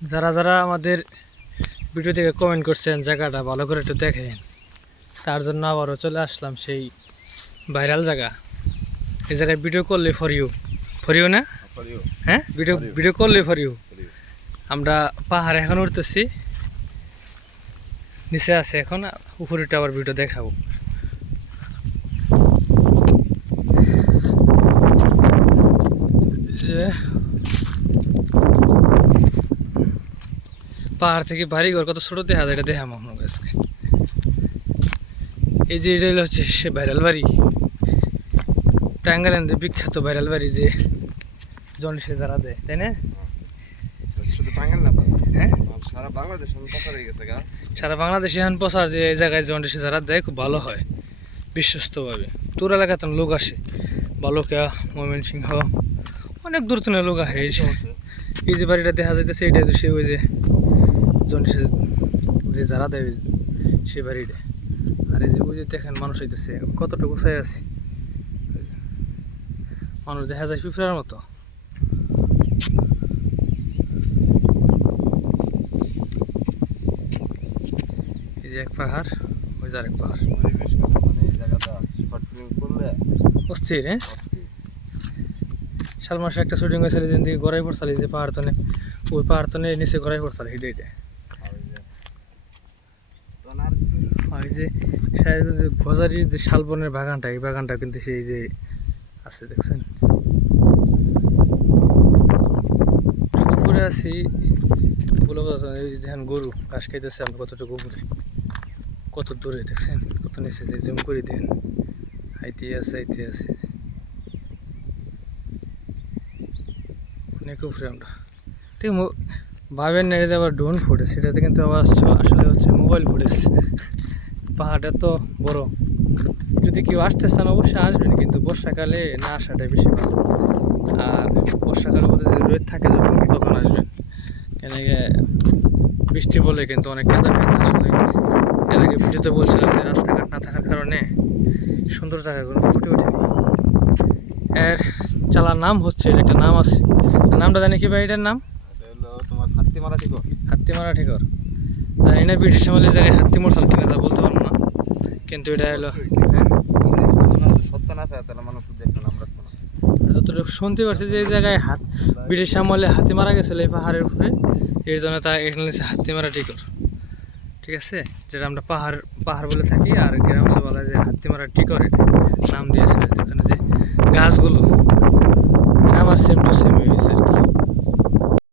যারা যারা আমাদের ভিডিও থেকে কমেন্ট করছেন জায়গাটা ভালো করে একটু দেখেন। তার জন্য আবারও চলে আসলাম সেই ভাইরাল জায়গা। এই জায়গায় ভিডিও করলে ফর ইউ ফর ইউ না? হ্যাঁ ভিডিও ভিডিও করলে ফর ইউ আমরা পাহাড়ে এখন উঠতেছি। নিচে আছে এখন উপরেটা আবার ভিডিও দেখাবো যে পাহাড় থেকে বাড়ি ঘর কত ছোট দেখা যায় এটা দেখা আমার কাছে এই যে এটা হচ্ছে সে ভাইরাল বাড়ি। টাঙ্গাইল্যান্ডের বিখ্যাত ভাইরাল বাড়ি যে জন্ডিসে যারা দেয় তাই না? শুধু না হ্যাঁ? সারা বাংলাদেশ হয়ে গেছে সারা বাংলাদেশে এখন প্রচার যে এই জায়গায় জন্ডিসে যারা দেয় খুব ভালো হয় বিশ্বস্তভাবে। তোর এলাকাতে লোক আসে বালুকা ময়মনসিংহ অনেক দূর থেকে লোক আসে এই যে- বাড়িটা দেখা যাইতেছে এটা সে ওই যে জন্ডিসে যে যারা দেয় সে বাড়িটা। আর এই যে ওই যে দেখেন মানুষ হইতেছে কতটুকু চাই আছে। মানুষ দেখা যায় পিঁপড়ার মতো। এই যে এক পাহাড় ওই যে আরেক পাহাড়। মানে অস্থির হ্যাঁ? শাল মাসে একটা শুটিং হয়েছিল যেদিন গড়াই পড়ছিল যে পাহাড় তনে। ওই পাহাড় তনে নিচে গড়াই পড়ছিল হিডে হিডে আর ওই যে তখন আর এই যে গজারির যে শালবনের বাগানটা, এই বাগানটা কিন্তু সেই যে আছে, দেখছেন? উপরে আছি। বলে কথা এই যে গরু, ঘাস খাইতেছে আমি কতটুকু উপরে। কত দূরে, দেখছেন? কত নিচে জুম করে দেন। আইতে আছে আইতে আছে অনেক উপরে আমরা। ঠিক ভাবেন না এটা আবার ড্রোন ফুটেজ সেটাতে কিন্তু আবার আসলে হচ্ছে মোবাইল ফুটেজ পাহাড়টা তো বড়। যদি কেউ আসতে চান অবশ্যই আসবেন কিন্তু বর্ষাকালে না আসাটাই বেশি ভালো। আর বর্ষাকালে বলতে যে রোদ থাকে যখন তখন আসবেন। কেন বৃষ্টি বলে কিন্তু অনেক কাদা ফেদা আসলে। এর আগে ভিডিওতে বলছিলাম যে রাস্তাঘাট না থাকার কারণে সুন্দর জায়গাগুলো ফুটে ওঠেনি এর চালার নাম হচ্ছে এর একটা নাম আছে। নামটা জানি কি ভাই এটার নাম? এটা হলো তোমার হাত্তি জানি না ব্রিটিশ আমলে জায়গায় হাত্তি মরসাল কিনা তা বলতে পারব না। কিন্তু এটা হলো হ্যাঁ। সত্য না থাকে তাহলে মানুষ দেখতো আমরা যতটুকু শুনতে পারছি যে এই জায়গায় হাত ব্রিটিশ আমলে হাতি মারা গেছিল এই পাহাড়ের উপরে এর জন্য তা এখানে লিখছে হাতি মারা টিকর ঠিক আছে? যেটা আমরা পাহাড় পাহাড় বলে থাকি আর গ্রাম বলা যায় হাতি মারা টিকর এটা। নাম দিয়েছিল এতে।